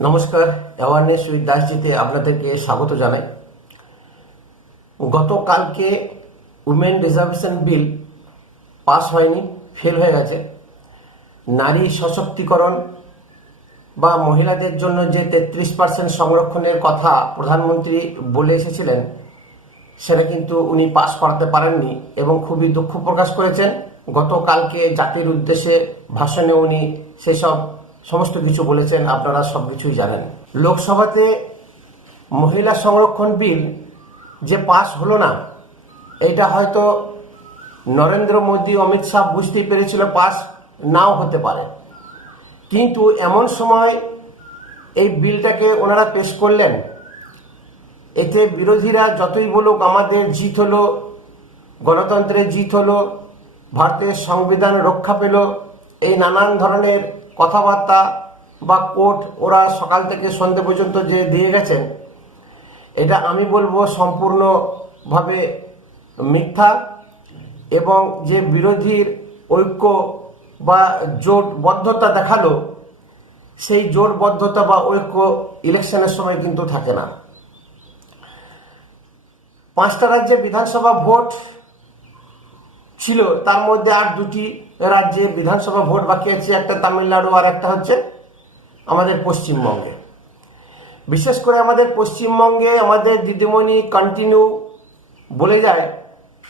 নমস্কার, awareness with দাসজিতে আপনাদেরকে স্বাগত জানাই। গতকালকে উইমেন রিজার্ভেশন বিল পাস হয়নি, ফেল হয়ে গেছে। নারী সশক্তিকরণ বা মহিলাদের জন্য যে 33% সংরক্ষণের কথা প্রধানমন্ত্রী বলে এসেছিলেন, সেটা কিন্তু উনি পাস করাতে পারেননি এবং খুবই দুঃখ প্রকাশ করেছেন। গতকালকে জাতির উদ্দেশ্যে ভাষণে উনি সেসব সমস্ত কিছু বলেছেন, আপনারা সব কিছুই জানেন। লোকসভাতে মহিলা সংরক্ষণ বিল যে পাস হলো না, এটা হয়তো নরেন্দ্র মোদী, অমিত শাহ বুঝতেই পেরেছিল পাস নাও হতে পারে, কিন্তু এমন সময় এই বিলটাকে ওনারা পেশ করলেন, এতে বিরোধীরা যতই বলুক আমাদের জিত হলো, গণতন্ত্রের জিত হলো, ভারতের সংবিধান রক্ষা পেল, এই নানান ধরনের কথাবার্তা বা কোর্ট ওরা সকাল থেকে সন্ধ্যে পর্যন্ত যে দিয়ে গেছেন, এটা আমি বলবো সম্পূর্ণভাবে মিথ্যা। এবং যে বিরোধীর ঐক্য বা জোটবদ্ধতা দেখালো, সেই জোটবদ্ধতা বা ঐক্য ইলেকশনের সময় কিন্তু থাকে না। 5টা রাজ্যে বিধানসভা ভোট ছিল, তার মধ্যে আর 2টি রাজ্যে বিধানসভা ভোট বাকি আছে, একটা তামিলনাড়ু আর একটা হচ্ছে আমাদের পশ্চিমবঙ্গে। বিশেষ করে আমাদের পশ্চিমবঙ্গে আমাদের দিদিমণি কন্টিনিউ বলে যায়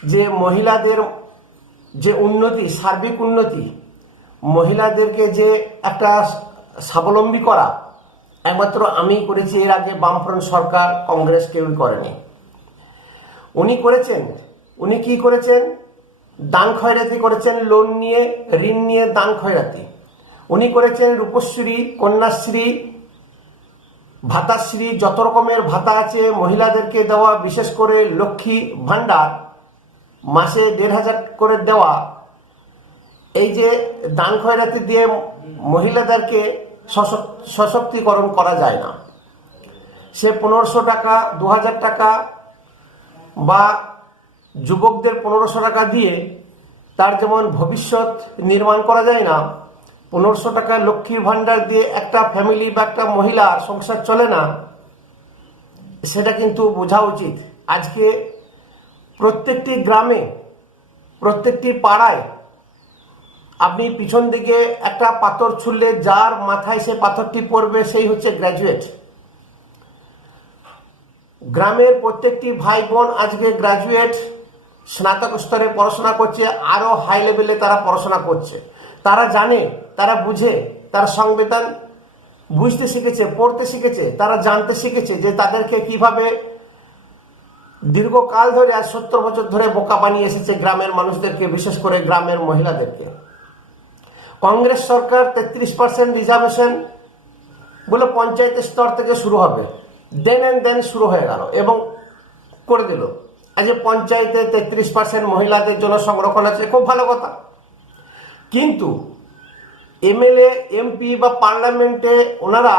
যে মহিলাদের যে উন্নতি, সার্বিক উন্নতি, মহিলাদেরকে যে একটা স্বাবলম্বী করা একমাত্র আমি করেছি, এর আগে বামফ্রন্ট সরকার কংগ্রেস কেউই করেনি। উনি করেছেন। উনি কি করেছেন? দান খয়রাতি করেছেন, লোন নিয়ে, ঋণ নিয়ে দান খয়রাতি। উনি করেছেন রূপশ্রী, কন্যাশ্রী, ভাতাশ্রী, যত রকমের ভাতা আছে মহিলাদেরকে দেওয়া, বিশেষ করে লক্ষ্মী ভাণ্ডার মাসে 1,500 করে দেওয়া। এই যে দান খয়রাতি দিয়ে মহিলাদেরকে সশক্তিকরণ করা যায় না। সে 1500 টাকা, 2000 টাকা বা যুবকদের 1500 টাকা দিয়ে তার যেমন ভবিষ্যৎ নির্মাণ করা যায় না, 1500 টাকা লক্ষ্মীর ভাণ্ডার দিয়ে একটা ফ্যামিলি বা একটা মহিলার সংসার চলে না, সেটা কিন্তু বোঝা উচিত। আজকে প্রত্যেকটি গ্রামে, প্রত্যেকটি পাড়ায় আপনি পিছন দিকে একটা পাথর ছুড়লে যার মাথায় সে পাথরটি পড়বে সেই হচ্ছে গ্র্যাজুয়েট। গ্রামের প্রত্যেকটি ভাই বোন আজকে গ্র্যাজুয়েট, স্নাতক স্তরে পড়াশোনা করছে, আরো হাই লেভেলে তারা পড়াশোনা করছে। তারা জানে, তারা বুঝে, তারা সংবিধান বুঝতে শিখেছে, পড়তে শিখেছে, তারা জানতে শিখেছে যে তাদেরকে কিভাবে দীর্ঘকাল ধরে, আজ 70 বছর ধরে বোকা বানিয়ে এসেছে গ্রামের মানুষদেরকে, বিশেষ করে গ্রামের মহিলাদেরকে। কংগ্রেস সরকার 33% রিজার্ভেশন বলে পঞ্চায়েতের স্তর থেকে শুরু হবে, দেন শুরু হয়ে গেল এবং করে দিল। আজ পঞ্চায়েতে 33% মহিলাদের জন্য সংরক্ষণ আছে, খুব ভালো কথা। কিন্তু এমএলএ, এমপি বা পার্লামেন্টে ওনারা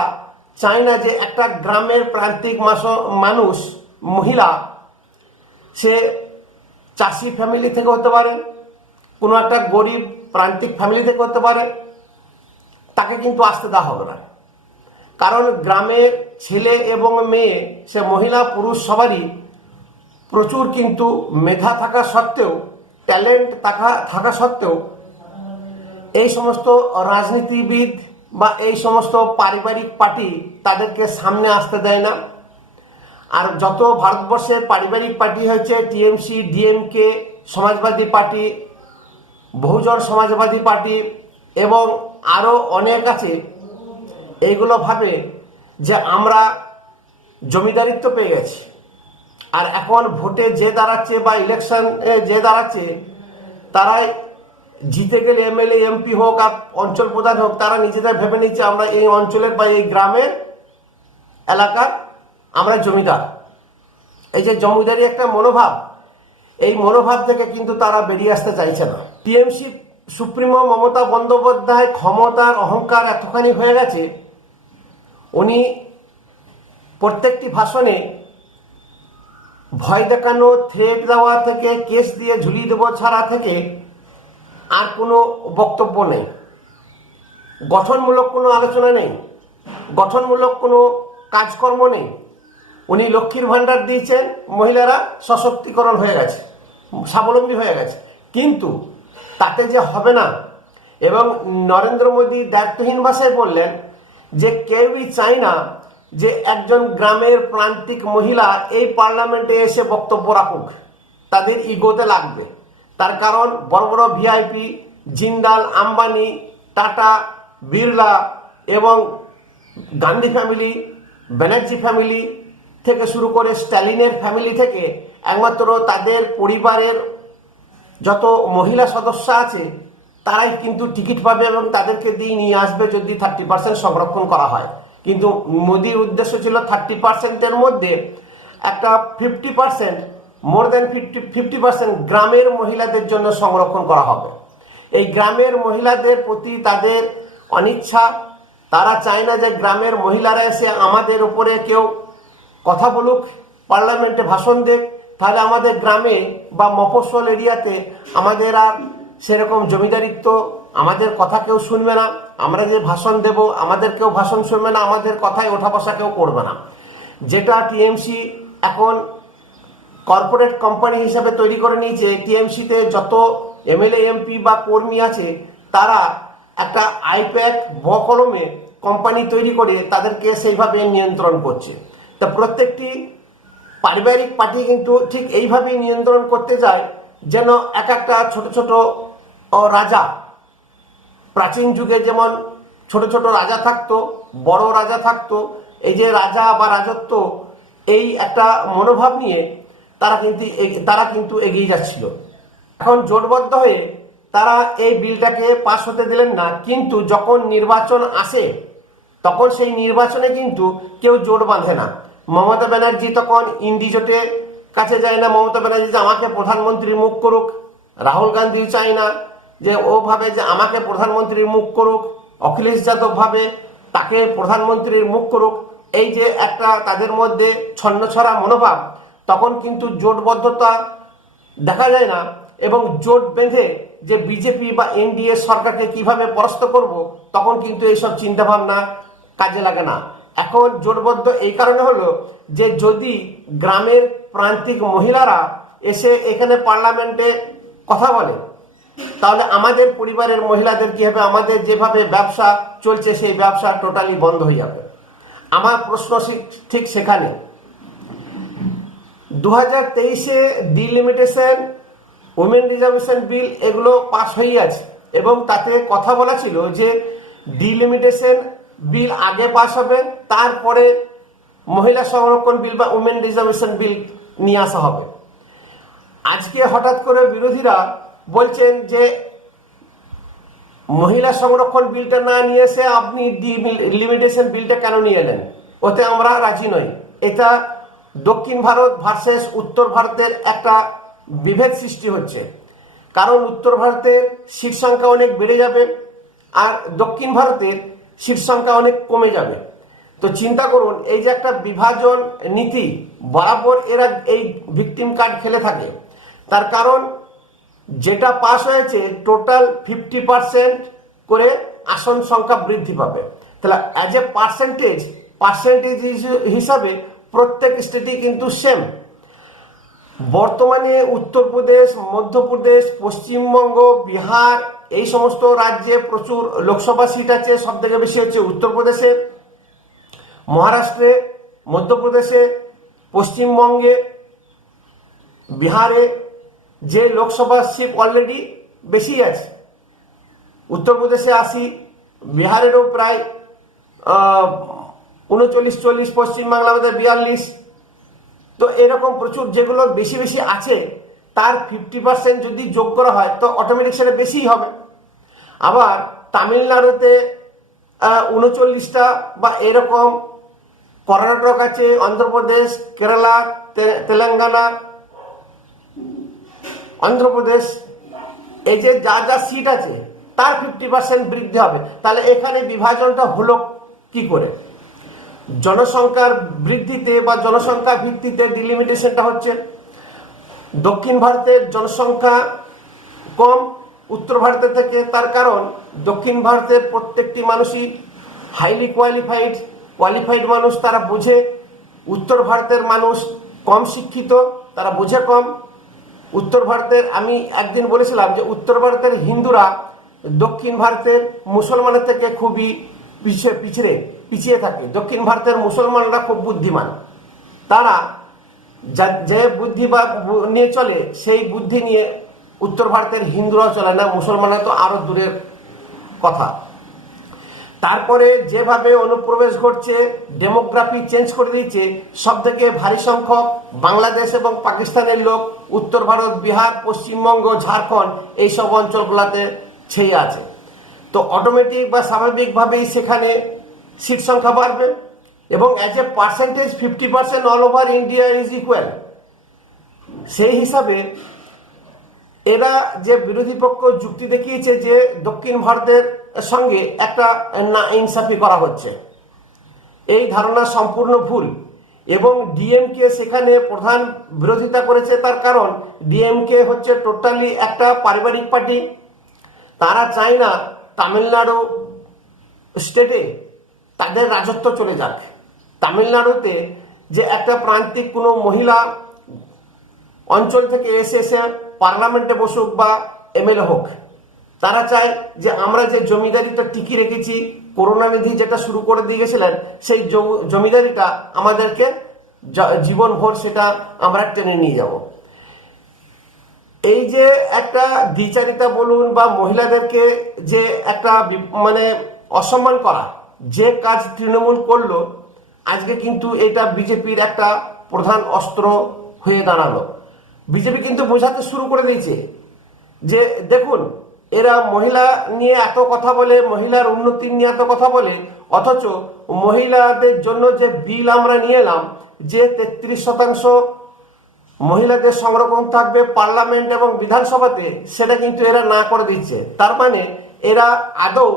চায় না যে একটা গ্রামের প্রান্তিক মানুষ, মহিলা, সে চাষি ফ্যামিলি থেকে হতে পারে, কোনো একটা গরিব প্রান্তিক ফ্যামিলি থেকে হতে পারে, তাকে কিন্তু আসতে দেওয়া হবে না। কারণ গ্রামের ছেলে এবং মেয়ে, সে মহিলা পুরুষ সবারই প্রচুর কিন্তু মেধা থাকা সত্ত্বেও, ট্যালেন্ট থাকা সত্ত্বেও এই সমস্ত রাজনীতিবিদ বা এই সমস্ত পারিবারিক পার্টি তাদেরকে সামনে আসতে দেয় না। আর যত ভারতবর্ষের পারিবারিক পার্টি হয়েছে TMC, DMK, Samajwadi party, Bahujan Samajwadi party এবং আরও অনেক আছে, এইগুলো ভাবে যে আমরা জমিদারিত্ব পেয়ে গেছি। আর এখন ভোটে যে দাঁড়াচ্ছে বা ইলেকশনে যে দাঁড়াচ্ছে, তারাই জিতে গেলে এমএলএ, এমপি হোক আর অঞ্চল প্রধান হোক, তারা নিজেদের ভেবে নিচ্ছে আমরা এই অঞ্চলের বা এই গ্রামের এলাকার আমরা জমিদার। এই যে জমিদারি একটা মনোভাব, এই মনোভাব থেকে কিন্তু তারা বেরিয়ে আসতে চাইছে না। টিএমসি সুপ্রিমো মমতা বন্দ্যোপাধ্যায় ক্ষমতার অহংকার এতখানি হয়ে গেছে, উনি প্রত্যেকটি ভাষণে ভয় দেখানো, থ্রেট দেওয়া থেকে, কেস দিয়ে ঝুলিয়ে দেবো ছাড়া থেকে আর কোনো বক্তব্য নেই, গঠনমূলক কোনো আলোচনা নেই। গঠনমূলক কোনো কাজকর্ম নেই। উনি লক্ষ্মীর ভাণ্ডার দিয়েছেন, মহিলারা সশক্তিকরণ হয়ে গেছে, স্বাবলম্বী হয়ে গেছে, কিন্তু তাতে যে হবে না। এবং নরেন্দ্র মোদী দায়িত্বহীন ভাষায় বললেন যে কেউই চায় না যে একজন গ্রামের প্রান্তিক মহিলা এই পার্লামেন্টে এসে বক্তব্য রাখুক, তাদের ইগোতে লাগবে। তার কারণ বড় বড় ভিআইপি, জিন্দাল, আম্বানি, টাটা, বিড়লা এবং গান্ধী ফ্যামিলি, ব্যানার্জি ফ্যামিলি থেকে শুরু করে স্ট্যালিনের ফ্যামিলি থেকে একমাত্র তাদের পরিবারের যত মহিলা সদস্য আছে তারাই কিন্তু টিকিট পাবে এবং তাদেরকে দিয়ে নিয়ে আসবে যদি 30% সংরক্ষণ করা হয়। কিন্তু মোদির উদ্দেশ্য ছিল 30%-এর মধ্যে একটা 50%, মোর দ্যান 50% গ্রামের মহিলাদের জন্য সংরক্ষণ করা হবে। এই গ্রামের মহিলাদের প্রতি তাদের অনিচ্ছা, তারা চায় না যে গ্রামের মহিলারা এসে আমাদের উপরে কেউ কথা বলুক, পার্লামেন্টে ভাষণ দেখ, তাহলে আমাদের গ্রামে বা মফস্বল এরিয়াতে আমাদের আর সেরকম জমিদারিত্ব, আমাদের কথা কেউ শুনবে না, আমরা যে ভাষণ দেব আমাদের কেউ ভাষণ শুনবে না, আমাদের কথায় ওঠা বসা কেউ করবে না। যেটা টিএমসি এখন কর্পোরেট কোম্পানি হিসাবে তৈরি করে নিয়েছে, টিএমসিতে যত এমএলএ, এমপি বা কর্মী আছে তারা একটা আইপ্যাক বকলমে কোম্পানি তৈরি করে তাদেরকে সেইভাবে নিয়ন্ত্রণ করছে। তা প্রত্যেকটি পারিবারিক পার্টি কিন্তু ঠিক এইভাবেই নিয়ন্ত্রণ করতে যায় যেন এক একটা ছোট ছোট রাজা, প্রাচীন যুগে যেমন ছোট ছোট রাজা থাকতো, বড় রাজা থাকতো, এই যে রাজা বা রাজত্ব, এই একটা মনোভাব নিয়ে তারা কিন্তু এগিয়ে যাচ্ছিল। এখন জোটবদ্ধ হয়ে তারা এই বিলটাকে পাশ হতে দিলেন না, কিন্তু যখন নির্বাচন আসে তখন সেই নির্বাচনে কিন্তু কেউ জোট বাঁধে না। মমতা ব্যানার্জি তখন ইন্ডি জোটের কাছে যায় না, মমতা ব্যানার্জি যে আমাকে প্রধানমন্ত্রী মুখ করুক, রাহুল গান্ধী চায় না যে ও ভাবে যে আমাকে প্রধানমন্ত্রীর মুখ করুক, অখিলেশ যাদব ভাবে তাকে প্রধানমন্ত্রীর মুখ করুক, এই যে একটা তাদের মধ্যে ছন্নছড়া মনোভাব, তখন কিন্তু জোটবদ্ধতা দেখা যায় না। এবং জোট বেঁধে যে বিজেপি বা এনডিএ সরকারকে কিভাবে পরাস্ত করব, তখন কিন্তু এইসব চিন্তাভাবনা কাজে লাগে না। এখন জোটবদ্ধ এই কারণে হলো যে যদি গ্রামের প্রান্তিক মহিলারা এসে এখানে পার্লামেন্টে কথা বলে, তাহলে আমাদের পরিবারের মহিলাদের কি হবে, আমাদের যেভাবে ব্যবসা চলছে সেই ব্যবসা টোটালি বন্ধ হয়ে যাবে। আমার প্রশ্ন ঠিক সেখানে। 2023-এ ডিলিমিটেশন, উমেন রিজার্ভেশন বিল এগুলো পাস হয়ে আছে এবং তাতে কথা বলা ছিল যে ডিলিমিটেশন বিল আগে পাস হবে, তারপরে মহিলা সংরক্ষণ বিল বা উমেন রিজার্ভেশন বিল নিয়ে আসা হবে। আজকে হঠাৎ করে বিরোধীরা বলছেন যে মহিলা সংরক্ষণ বিলটা না নিয়ে এসে আপনি ডিলিমিটেশন বিলটা কেন নিয়ে এলেন, ওতে আমরা রাজি নই। এটা দক্ষিণ ভারত ভার্সেস উত্তর ভারতের একটা বিভেদ সৃষ্টি হচ্ছে, কারণ উত্তর ভারতের সিট সংখ্যা অনেক বেড়ে যাবে আর দক্ষিণ ভারতের সিট সংখ্যা অনেক কমে যাবে। তো চিন্তা করুন, এই যে একটা বিভাজন নীতি বরাবর এরা এই ভিকটিম কার্ড খেলে থাকে। তার কারণ যেটা পাস হয়েছে টোটাল 50% করে আসন সংখ্যা বৃদ্ধি পাবে, তাহলে অ্যাজ এ পার্সেন্টেজ হিসাবে প্রত্যেক স্টেটই কিন্তু সেম। বর্তমানে উত্তরপ্রদেশ, মধ্যপ্রদেশ, পশ্চিমবঙ্গ, বিহার এই সমস্ত রাজ্যে প্রচুর লোকসভা সিট আছে। সব থেকে বেশি হচ্ছে উত্তরপ্রদেশে, মহারাষ্ট্রে, মধ্যপ্রদেশে, পশ্চিমবঙ্গে, বিহারে যে লোকসভা সিট অলরেডি বেশি আছে। উত্তরপ্রদেশে 80, বিহারেরও প্রায় 39-40, পশ্চিমবাংলা আমাদের 42। তো এরকম প্রচুর যেগুলো বেশি বেশি আছে তার 50% যদি যোগ করা হয় তো অটোমেটিক সেটা বেশিই হবে। আবার তামিলনাড়ুতে 39টা বা এরকম, কর্ণাটক আছে, অন্ধ্রপ্রদেশ, কেরালা, তেলেঙ্গানা, অন্ধ্রপ্রদেশ, এই যে যা যা সিট আছে তার 50% বৃদ্ধি হবে। তাহলে এখানে বিভাজনটা হলো কি করে? জনসংখ্যার বৃদ্ধিতে বা জনসংখ্যার ভিত্তিতে ডিলিমিটেশনটা হচ্ছে। দক্ষিণ ভারতের জনসংখ্যা কম উত্তর ভারতের থেকে, তার কারণ দক্ষিণ ভারতের প্রত্যেকটি মানুষই হাইলি কোয়ালিফাইড, কোয়ালিফাইড মানুষ, তারা বোঝে। উত্তর ভারতের মানুষ কম শিক্ষিত, তারা বোঝে কম। উত্তর ভারতের, আমি একদিন বলেছিলাম যে উত্তর ভারতের হিন্দুরা দক্ষিণ ভারতের মুসলমানের থেকে খুবই পিছিয়ে থাকে। দক্ষিণ ভারতের মুসলমানরা খুব বুদ্ধিমান, তারা যে বুদ্ধি বা নিয়ে চলে সেই বুদ্ধি নিয়ে উত্তর ভারতের হিন্দুরা চলে না, মুসলমানরা তো আরো দূরের কথা। তারপরে যেভাবে অনুপ্রবেশ ঘটছে, ডেমোগ্রাফি চেঞ্জ করে দিচ্ছে, সব থেকে ভারী সংখ্যক বাংলাদেশ এবং পাকিস্তানের লোক উত্তর ভারত, বিহার, পশ্চিমবঙ্গ, ঝাড়খণ্ড এইসব অঞ্চলগুলোতে ছেয়ে আছে। তো অটোমেটিক বা স্বাভাবিকভাবেই সেখানে সিট সংখ্যা বাড়বে এবং as a percentage 50% all over India is equal. সেই হিসাবে এরা যে বিরোধী পক্ষ যুক্তি দেখিয়েছে যে দক্ষিণ ভারতের সঙ্গে একটা না ইনসাফি করা হচ্ছে, এই ধারণা সম্পূর্ণ ভুল। এবং ডিএমকে সেখানে প্রধান বিরোধিতা করেছে, তার কারণ ডিএমকে হচ্ছে টোটালি একটা পারিবারিক পার্টি। তারা চায় না তামিলনাড়ু স্টেটে তাদের রাজত্ব চলে যাক। তামিলনাড়ুতে যে একটা প্রান্তিক কোনো মহিলা অঞ্চল থেকে এসে পার্লামেন্টে বসুক বা এমএলএ হোক, তারা চায় যে আমরা যে জমিদারিটা টিকিয়ে রেখেছি, করুণানিধি যেটা শুরু করে দিয়ে গেছিলেন, সেই জমিদারিটা আমাদেরকে জীবনভর সেটা আমরা টেনে নিয়ে যাব। এই যে একটা দ্বিচারিতা বলুন বা মহিলাদেরকে যে একটা মানে অসম্মান করা, যে কাজ তৃণমূল করলো, আজকে কিন্তু এটা বিজেপির একটা প্রধান অস্ত্র হয়ে দাঁড়ালো। বিজেপি কিন্তু বোঝাতে শুরু করে দিয়েছে যে দেখুন, এরা মহিলা নিয়ে এত কথা বলে, মহিলার উন্নতি নিয়ে এত কথা বলে, অথচ মহিলাদের জন্য যে বিল আমরা নিয়ে এলাম, যে 33% মহিলাদের সংরক্ষণ থাকবে পার্লামেন্ট এবং বিধানসভাতে, সেটা কিন্তু এরা না করে দিচ্ছে। তার মানে এরা আদৌ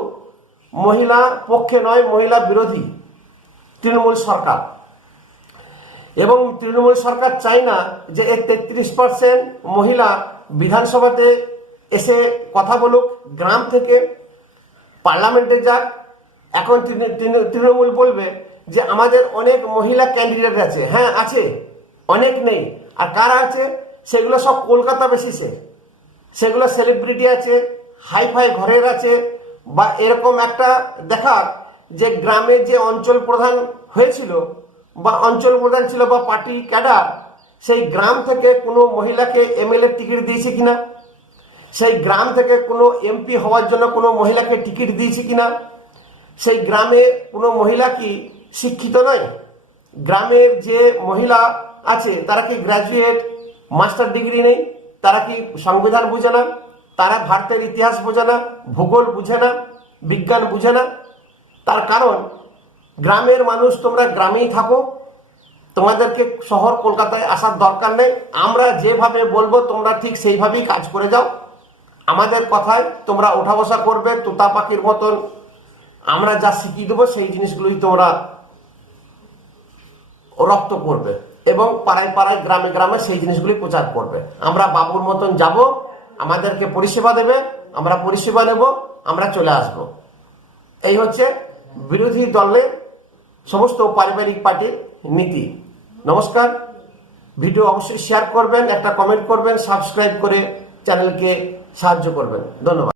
মহিলা পক্ষে নয়, মহিলা বিরোধী তৃণমূল সরকার। এবং তৃণমূল সরকার চায় না যে এই 33% মহিলা বিধানসভাতে এসে কথা বলুক, গ্রাম থেকে পার্লামেন্টে যাক। এখন তৃণমূল বলবে যে আমাদের অনেক মহিলা ক্যান্ডিডেট আছে। হ্যাঁ আছে, অনেক নেই। আর কারা আছে? সেগুলো সব কলকাতা বেসিসে, সেগুলো সেলিব্রিটি আছে, হাইফাই ঘরের আছে, বা এরকম একটা দেখা যে গ্রামে যে অঞ্চল প্রধান হয়েছিল বা অঞ্চল প্রধান ছিল বা পার্টি ক্যাডার, সেই গ্রাম থেকে কোনো মহিলাকে এমএলএ টিকিট দিয়েছে কিনা, সেই গ্রাম থেকে কোনো এমপি হওয়ার জন্য কোনো মহিলাকে টিকিট দিয়েছে কিনা, সেই গ্রামে কোনো মহিলা কি শিক্ষিত নয়? গ্রামের যে মহিলা আছে তারা কি গ্রাজুয়েট, মাস্টার ডিগ্রি নেই? তারা কি সংবিধান বুঝে না? তারা ভারতের ইতিহাস বোঝে না, ভূগোল বুঝে না, বিজ্ঞান বুঝে না? তার কারণ গ্রামের মানুষ, তোমরা গ্রামেই থাকো, তোমাদেরকে শহর কলকাতায় আসার দরকার নেই। আমরা যেভাবে বলবো তোমরা ঠিক সেইভাবেই কাজ করে যাও। আমাদের কথায় তোমরা ওঠা বসা করবে তোতা পাখির মতন। আমরা যা শিখিয়ে দেবো সেই জিনিসগুলোই তোমরা রপ্ত করবে এবং পাড়ায় পাড়ায়, গ্রামে গ্রামে সেই জিনিসগুলি প্রচার করবে। আমরা বাবুর মতন যাব, আমাদেরকে পরিষেবা দেবে, আমরা পরিষেবা নেব, আমরা চলে আসব। এই হচ্ছে বিরোধী দলের সমস্ত পারিবারিক পার্টির নীতি। নমস্কার। ভিডিও অবশ্যই শেয়ার করবেন, একটা কমেন্ট করবেন, সাবস্ক্রাইব করে চ্যানেলকে সাহায্য করবেন। ধন্যবাদ।